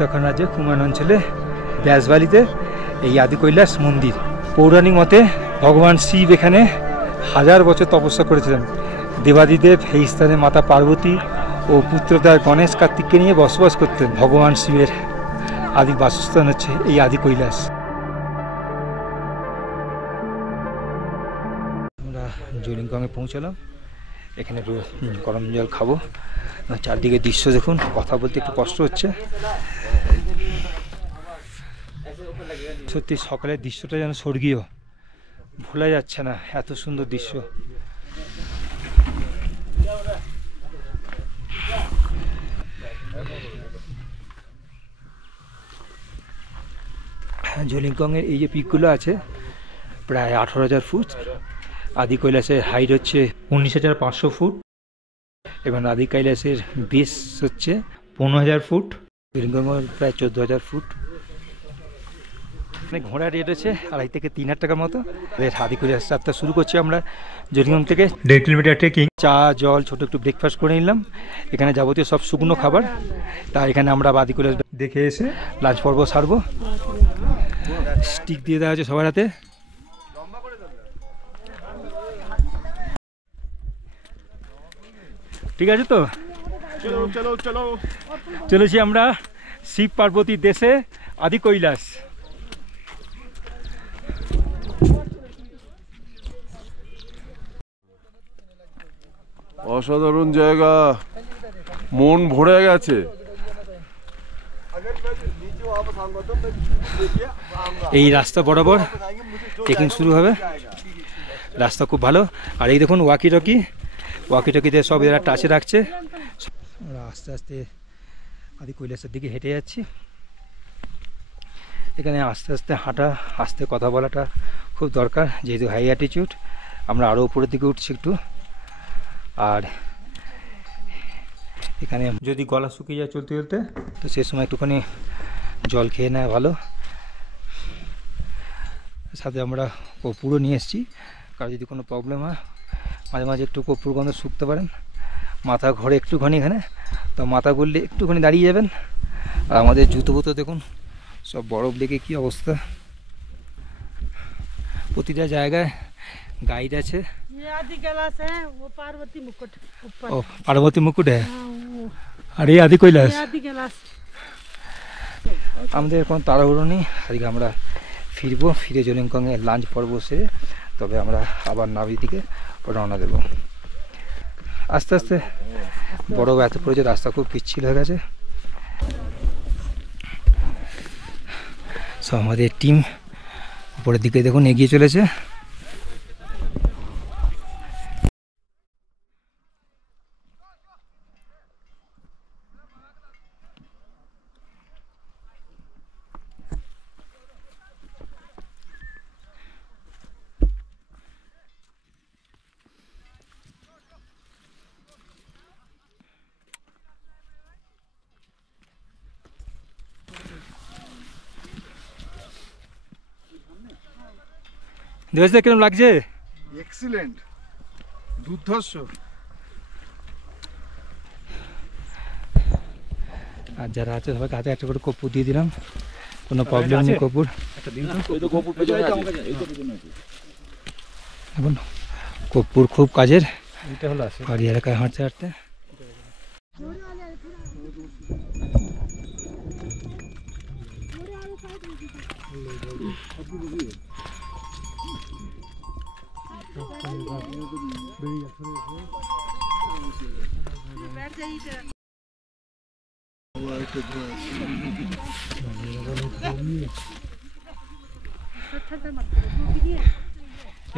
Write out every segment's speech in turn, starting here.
উত্তরাখণ্ড রাজ্যে কুমার অঞ্চলে ব্যাস ভ্যালিতে এই আদি কৈলাস মন্দির। পৌরাণিক মতে ভগবান শিব এখানে 1000 বছর তপস্যা করেছিলেন। দেবাদিদেব এই স্থানে মাতা পার্বতী ও পুত্রদ্বয় গণেশ কার্তিককে নিয়ে বসবাস করতেন। ভগবান শিবের আদি বাসস্থান হচ্ছে এই আদি কৈলাস। আমরা জলিংগংয়ে পৌঁছালাম, এখানে একটু গরম জল খাবো। চারদিকে দৃশ্য দেখুন, কথা বলতে একটু কষ্ট হচ্ছে। সত্যি সকালের দৃশ্যটা যেন স্বর্গীয়, ভোলা যাচ্ছে না, এত সুন্দর দৃশ্য। জলিংগংয়ের এই যে পিকগুলো আছে প্রায় 18,000 ফুট। আদি কৈলাসের হাইট হচ্ছে 19,500 ফুট এবং আদি কৈলাসের বেস হচ্ছে 15,000 ফুট। জলিংগংয়ের প্রায় 14,000 ফুট। ঘোড়া রেট আছে 2,500 থেকে 3,000 টাকার মতো। আদি কৈলাস যাত্রা শুরু করছি আমরা জলিংগং থেকে। 1.5 কিলোমিটার ট্রেকিং, চা জল ছোট একটু ব্রেকফাস্ট করে নিলাম। এখানে যাবতীয় সব শুকনো খাবার, তা এখানে আমরা আদি কৈলাস দেখে এসে লাঞ্চ পর্ব সারবো। স্টিক দিয়ে দেওয়া আছে সবার হাতে। ঠিক আছে তো, চলেছি আমরা শিব পার্বতীর দেশে আদি কৈলাস। অসাধারণ জায়গা, মন ভরে গেছে। এই রাস্তা বরাবর ট্রেকিং শুরু হবে, রাস্তা খুব ভালো। আর এই দেখুন ওয়াকি টকিতে সব এরা টাচে রাখছে। আমরা আস্তে আস্তে আদি কৈলাসের দিকে হেঁটে যাচ্ছি। এখানে আস্তে আস্তে হাঁটা, আস্তে কথা বলাটা খুব দরকার, যেহেতু হাই অ্যাটিটিউড। আমরা আরও উপরের দিকে উঠছি একটু। আর এখানে যদি গলা শুকিয়ে যায় চলতে চলতে, তো সে সময় একটুখানি জল খেয়ে নেওয়া ভালো। সাথে আমরা কর্পূরও নিয়ে এসেছি, কারণ যদি কোনো প্রবলেম হয় মাঝে মাঝে একটু কর্পূর গন্ধ শুকতে পারেন। মাথা ঘরে একটুখানি এখানে, তো মাথা গড়লে একটুখানি দাঁড়িয়ে যাবেন। আর আমাদের জুতো বুতো দেখুন সব বরফ লেগে কী অবস্থা। প্রতিটা জায়গায় গাইড আছে। ও পার্বতী মুকুট হ্যাঁ, আর এই আদি কৈলাস। আমাদের কোনো তাড়াহুড়ো নেই, আজকে আমরা ফিরবো। ফিরে জলিংগংয়ে লাঞ্চ পর্ব সেরে তবে আমরা আবার নাভির দিকে রওনা দেব। আস্তে আস্তে বড় এত পড়েছে, রাস্তা খুব পিচ্ছিল হয়ে গেছে। সো আমাদের টিম উপরের দিকে দেখুন এগিয়ে চলেছে। দেশ কিরকম লাগছে? এক্সিলেন্ট, দুর্ধর্ষ। আর যারা আছে সবাইকে হাতে একটা করে কর্পূর দিয়ে দিলাম, কোনো প্রবলেম নেই। কর্পূর এখন কর্পূর খুব কাজের পাহাড়ি এলাকায় হাঁটতে হাঁটতে।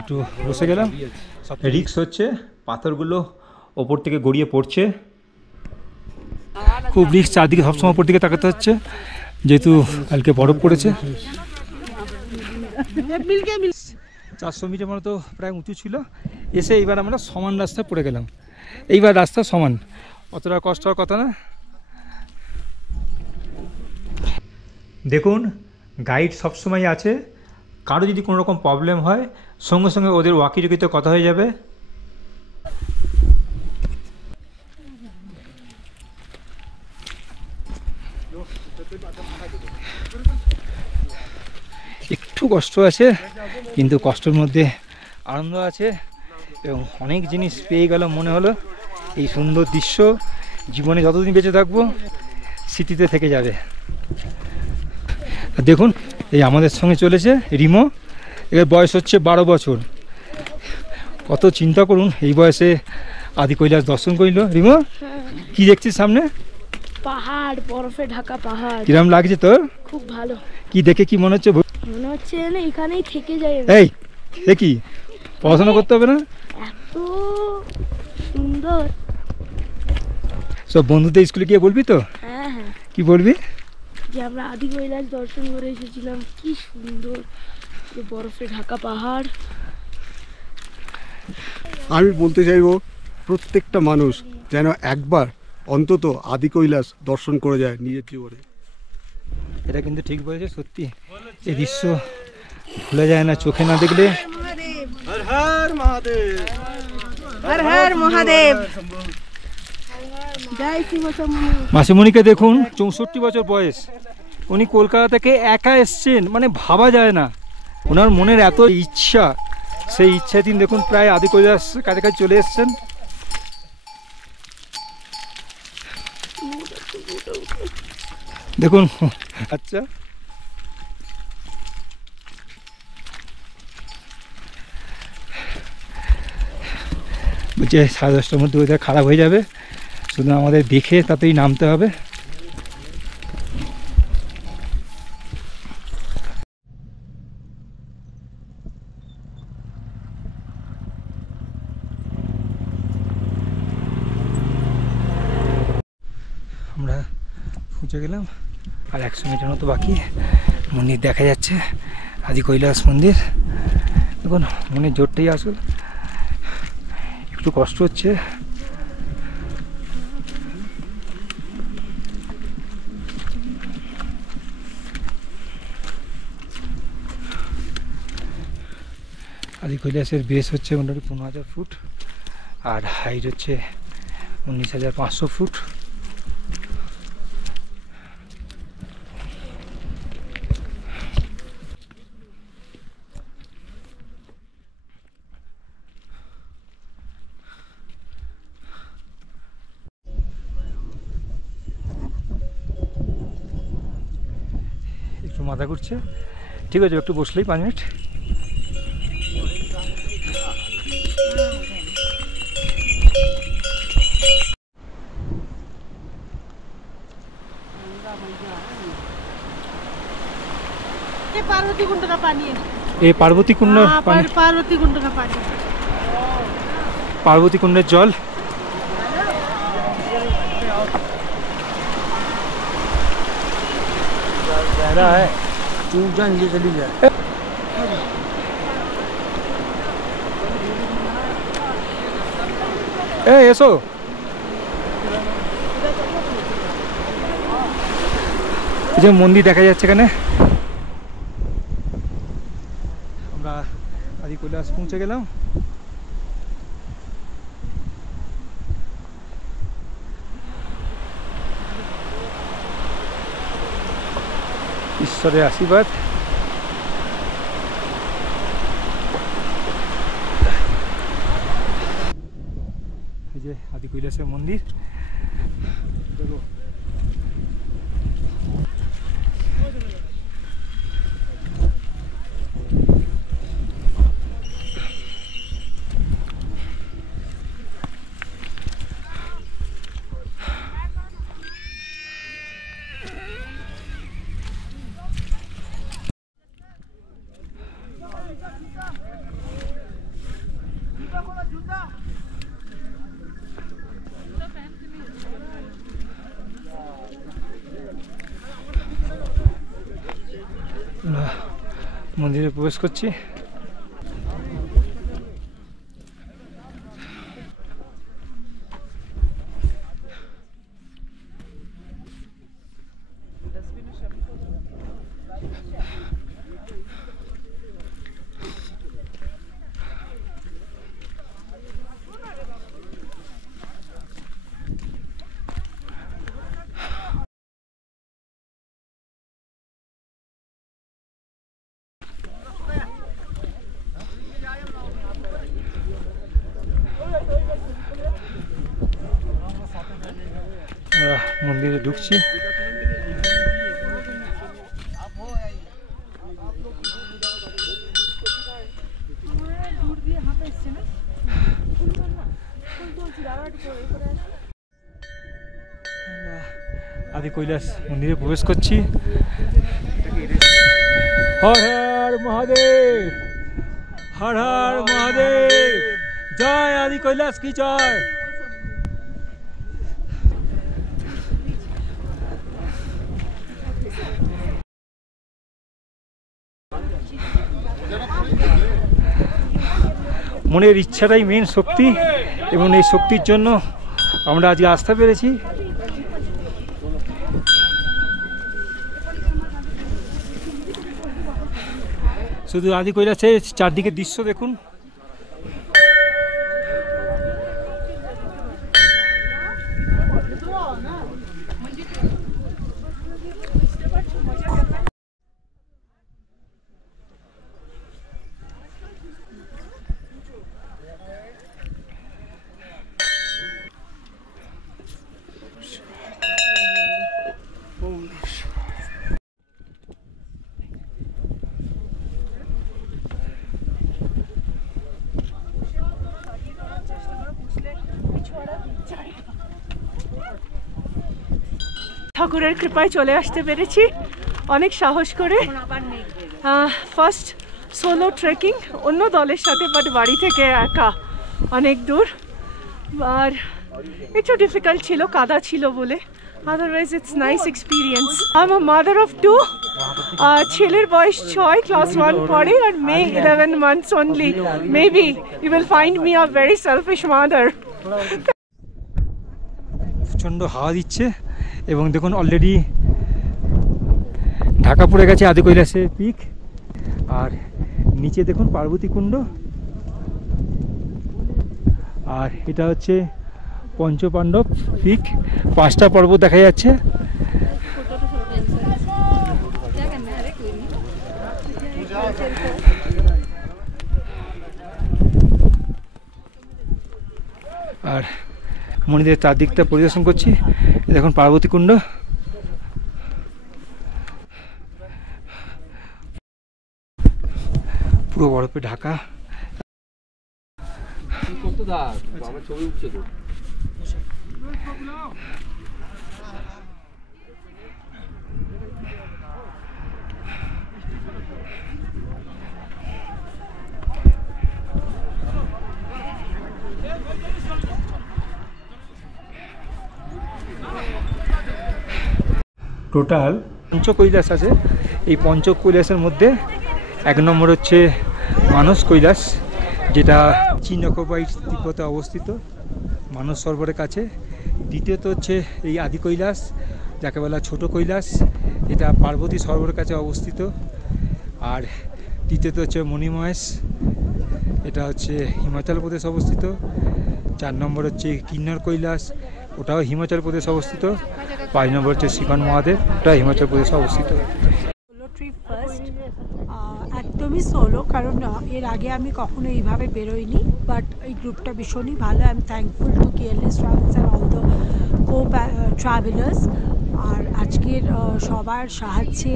একটু বসে গেলাম। রিক্স হচ্ছে, পাথরগুলো ওপর থেকে গড়িয়ে পড়ছে, খুব রিক্স। চারদিকে সবসময় ওপর দিকে তাকাতে হচ্ছে, যেহেতু কালকে বরফ পড়েছে। 400 মিটার মতো প্রায় উঁচু ছিল। এসে এইবার আমরা সমান রাস্তায় পড়ে গেলাম। এইবার রাস্তা সমান, অতটা কষ্ট হওয়ার কথা না। দেখুন গাইড সবসময় আছে, কারো যদি কোনো রকম প্রবলেম হয় সঙ্গে সঙ্গে ওদের ওয়াকিটকিতে কথা হয়ে যাবে। একটু কষ্ট আছে, কিন্তু কষ্টের মধ্যে আনন্দ আছে এবং অনেক জিনিস পেয়ে গেল। মনে হলো এই সুন্দর দৃশ্য জীবনে যতদিন বেঁচে থাকবো স্মৃতিতে থেকে যাবে। আর দেখুন, এই আমাদের সঙ্গে চলেছে রিমো। এর বয়স হচ্ছে 12 বছর। কত চিন্তা করুন, এই বয়সে আদি কৈলাস দর্শন করিল। রিমো, কি দেখছিস সামনে? পাহাড়, বরফে ঢাকা পাহাড়। কিরম লাগছে তোর? খুব ভালো। কি দেখে কি মনে হচ্ছে? মনে হচ্ছে না এখানেই থেকে যাই। এই কি পড়াশোনা করতে হবে না? এত সুন্দর। সব বন্ধুদের স্কুলে গিয়ে বলবি তো? হ্যাঁ হ্যাঁ, কি বলবি? যে আমরা আদি কৈলাস দর্শন করে এসেছিলাম, কি সুন্দর যে বরফে ঢাকা পাহাড়। আমি বলতে চাইবো প্রত্যেকটা মানুষ যেন একবার অন্তত আদি কৈলাস দর্শন করে যায় নিজের জীবনে। এটা কিন্তু ঠিক বলেছে, সত্যি এই দৃশ্য ভুলে যায় না চোখে না দেখলে। হর হর মহাদেব, হর হর মহাদেব, জয় শিব শম্ভু। মাসিমণিকে দেখুন, 64 বছর বয়স। উনি কলকাতা থেকে একা এসছেন, মানে ভাবা যায় না। ওনার মনের এত ইচ্ছা, সেই ইচ্ছায় তিনি দেখুন প্রায় আদি কৈলাস কাছাকাছি চলে এসছেন। দেখুন, আচ্ছা বলছে 10:30টার মধ্যে ওয়েদার খারাপ হয়ে যাবে, শুধু আমাদের দেখে তাতেই নামতে হবে। আমরা পৌঁছে গেলাম, আর 100 মিটার মতো বাকি। মন্দির দেখা যাচ্ছে, আদি কৈলাস মন্দির। দেখুন, মনের জোরটাই আসল। একটু কষ্ট হচ্ছে। আদি কৈলাসের বেস হচ্ছে মোটামুটি 15,000 ফুট, আর হাইট হচ্ছে 19,500 ফুট। একটু মাথা ঘুরছে, ঠিক আছে, একটু বসলেই 5 মিনিট। पार्वती कुंड का पानी है। এই পার্বতী কুণ্ড, पार्वती कुंड का पानी। পার্বতী কুণ্ডের জল। এসো, এই যে মন্দির দেখা যাচ্ছে এখানে। আমরা আদি কৈলাস পৌঁছে গেলাম। ঈশ্বরের আশীর্বাদ। এই যে আদি কৈলাসের মন্দির। মন্দিরে প্রবেশ করছি। মন্দিরে ঢুকছি। আদি কৈলাস মন্দিরে প্রবেশ করছি। হর হর মহাদেব, হর হর মহাদেব, জয় আদি কৈলাস কি জয়। মনের ইচ্ছাটাই মেন শক্তি, এবং এই শক্তির জন্য আমরা আজকে আসতে পেরেছি। শুধু আদি কৈলাসের চারদিকে দৃশ্য দেখুন। ঠাকুরের কৃপায় চলে আসতে পেরেছি অনেক সাহস করে। ফার্স্ট সোলো ট্রেকিং অন্য দলের সাথে, বাট বাড়ি থেকে একা অনেক দূর, আর একটু ডিফিকাল্ট ছিল, কাদা ছিল বলে। Otherwise it's nice experience. I am a mother of 2, ছেলের বয়স 6, ক্লাস 1 পড়ে, আর মেয়ে 11 months only. Maybe you will find me a very selfish mother. প্রচণ্ড হাওয়া দিচ্ছে, এবং দেখুন অলরেডি ঢাকা পড়ে গেছে আদি কৈলাসের পিক। আর নিচে দেখুন পার্বতী কুণ্ড, আর এটা হচ্ছে পঞ্চপাণ্ডব পিক। 5টা পর্বত দেখা যাচ্ছে। আর মন্দিরের চারদিকটা পরিদর্শন করছি। দেখুন পার্বতী কুণ্ড, পুরো বরফে ঢাকা। টোটাল পঞ্চকৈলাস আছে। এই পঞ্চকৈলাসের মধ্যে 1 নম্বর হচ্ছে মানস কৈলাস, যেটা চীন অকুপাইড তিব্বতে অবস্থিত, মানস সরোবরের কাছে। দ্বিতীয়ত হচ্ছে এই আদি কৈলাস, যাকে বলা ছোট কৈলাস, এটা পার্বতী সরোবরের কাছে অবস্থিত। আর তৃতীয়ত হচ্ছে মণিমহেশ, এটা হচ্ছে হিমাচল প্রদেশ অবস্থিত। 4 নম্বর হচ্ছে কিন্নর কৈলাস, ওটাও হিমাচল প্রদেশ অবস্থিত। 5 নম্বর হচ্ছে শ্রীখন মহাদেব, ওটা হিমাচল প্রদেশে অবস্থিত। সোলো ট্রিপ ফার্স্ট, একদমই সোলো, কারণ এর আগে আমি কখনো এইভাবে বেরোইনি, বাট এই গ্রুপটা ভীষণই ভালো। I am thankful to Careless Travels and all the travellers. আর আজকের সবার সাহায্যে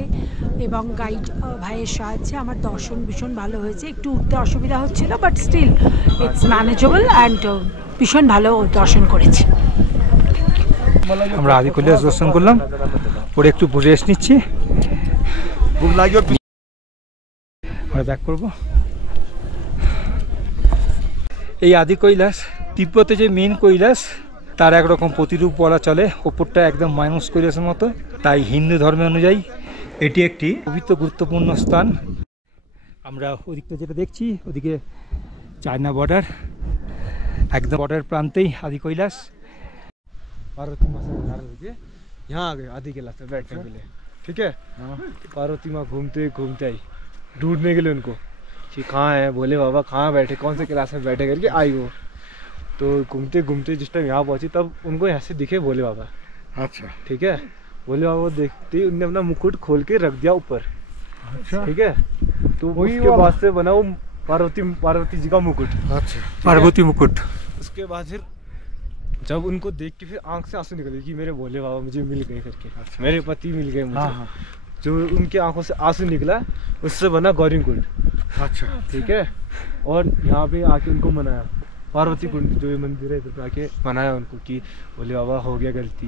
এবং গাইড ভাইয়ের সাহায্যে আমার দর্শন ভীষণ ভালো হয়েছে। একটু উঠতে অসুবিধা হচ্ছিল, but still it's manageable and ভীষণ ভালো দর্শন করেছি। আমরা আদি কৈলাস দর্শন করলাম, পরে একটু রেস্ট নিচ্ছি, আমরা ব্যাক করব। এই আদি কৈলাস তিব্বতে যে মেন কৈলাস, তার একরকম প্রতিরূপ বলা চলে। ওপরটা একদম মাইনস কৈলাসের মতো। তাই হিন্দু ধর্মের অনুযায়ী এটি একটি পবিত্র গুরুত্বপূর্ণ স্থান। আমরা ওদিকটা যেটা দেখছি, ওদিকে চায়না বর্ডার, একদম বর্ডার প্রান্তেই আদি কৈলাস। पार्वती माँ से बता रहे थे यहाँ आ गए आदि कैलाश में बैठने के लिए, ठीक है। पार्वती माँ घूमते घूमते आई ढूंढने के लिए उनको कि कहाँ है, बोले बाबा कहाँ बैठे, कौन से कैलाश में बैठे करके आई वो। तो घूमते घूमते जिस टाइम यहाँ पहुँची तब उनको यहाँ से दिखे भोले बाबा। अच्छा, ठीक है। भोले बाबा को देखते ही उनने अपना मुकुट खोल के रख दिया ऊपर, ठीक है। तो उसके बाद से बना वो पार्वती जी का मुकुट। अच्छा, पार्वती मुकुट। उसके बाद फिर जब उनको देख के फिर आंख से आंसू निकले कि मेरे भोले बाबा मुझे मिल गए करके, मेरे पति मिल गए मुझे। जो उनके आंखों से आंसू निकला उससे बना गौरी कुंड। अच्छा, ठीक है। और यहाँ पे आके उनको मनाया, पार्वती कुंड जो ये मंदिर है इधर पे आके मनाया उनको कि भोले बाबा हो गया गलती,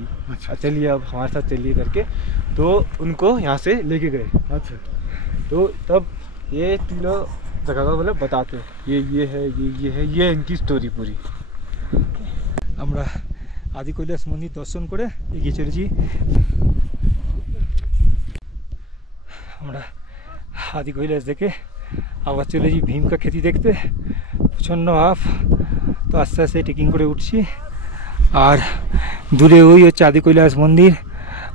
चलिए अब हमारे साथ चलिए करके, तो उनको यहाँ से लेके गए। अच्छा, तो तब ये तीनों जगह का मतलब बताते हैं ये है, ये है, ये इनकी स्टोरी पूरी। আমরা আদি কৈলাস মন্দির দর্শন করে এগিয়ে চলেছি। আমরা আদি কৈলাস দেখে আবার চলেছি ভীমকা খেতি দেখতে। প্রচণ্ড আপ, তো আস্তে আস্তে ট্রেকিং করে উঠছি। আর দূরে ওই হচ্ছে আদি কৈলাস মন্দির,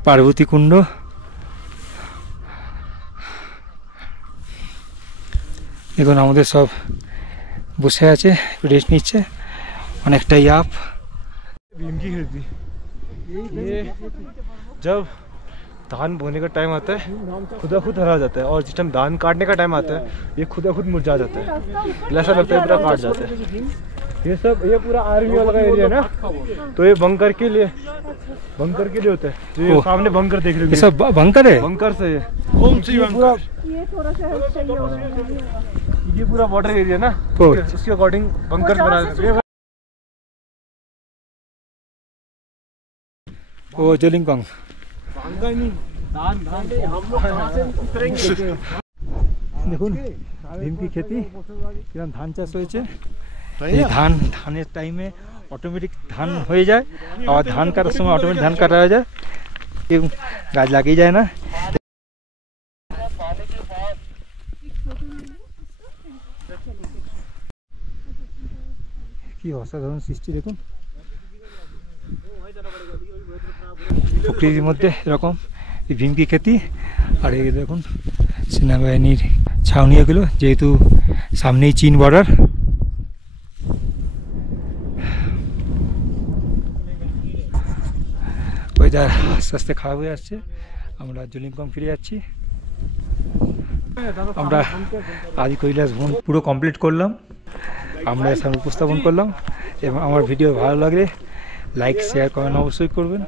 পার্বতী কুণ্ড। দেখুন আমাদের সব বসে আছে, রেস্ট নিচ্ছে, অনেকটাই আপ। भीम की खेती, ये जब धान बोने का टाइम आता है खुदा खुद हरा जाता है, और जिस टाइम धान काटने का टाइम आता है ये खुदा खुद मुरझा जाता है, ऐसा लगता है पूरा काट जाता है। ये सब ये पूरा आर्मी वाला का एरिया है ना, तो ये बंकर के लिए होता है। जो ये सामने बंकर देख रहे ये सब बंकर है। बंकर से ये पूरा बॉर्डर एरिया ना, तो उसके अकॉर्डिंग बंकर बना देते हैं। ও জলিংকং। দেখুন ভীমকি খেতি কিরকম ধান চাষ হয়েছে। এই ধানের টাইমে অটোমেটিক ধান হয়ে যায়, আবার ধান কাটার সময় অটোমেটিক ধান কাটা হয়ে যায়, কেউ গাছ লাগিয়ে যায় না। কি অসাধারণ সৃষ্টি দেখুন, প্রকৃতির মধ্যে এরকম এই ভীমকি খেতি। আর এই দেখুন সেনাবাহিনীর ছাউনি এগুলো, যেহেতু সামনেই চীন বর্ডার। ওয়েদার আস্তে আস্তে খারাপ হয়ে আসছে, আমরা জলিংকং ফিরে যাচ্ছি। আমরা আদি কৈলাস ভ্রমণ পুরো কমপ্লিট করলাম, আমরা সামনে উপস্থাপন করলাম। এবং আমার ভিডিও ভালো লাগলে লাইক শেয়ার করেন অবশ্যই করবেন,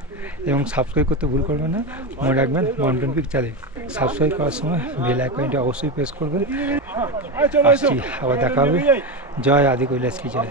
এবং সাবস্ক্রাইব করতে ভুল করবেন না। মনে রাখবেন মাউন্টেন পিক চ্যানেল সাবস্ক্রাইব করার সময় বেল আইকনটি অবশ্যই প্রেস করবেন। আসছি, আবার দেখা হবে। জয় আদি কৈলাস কি জয়।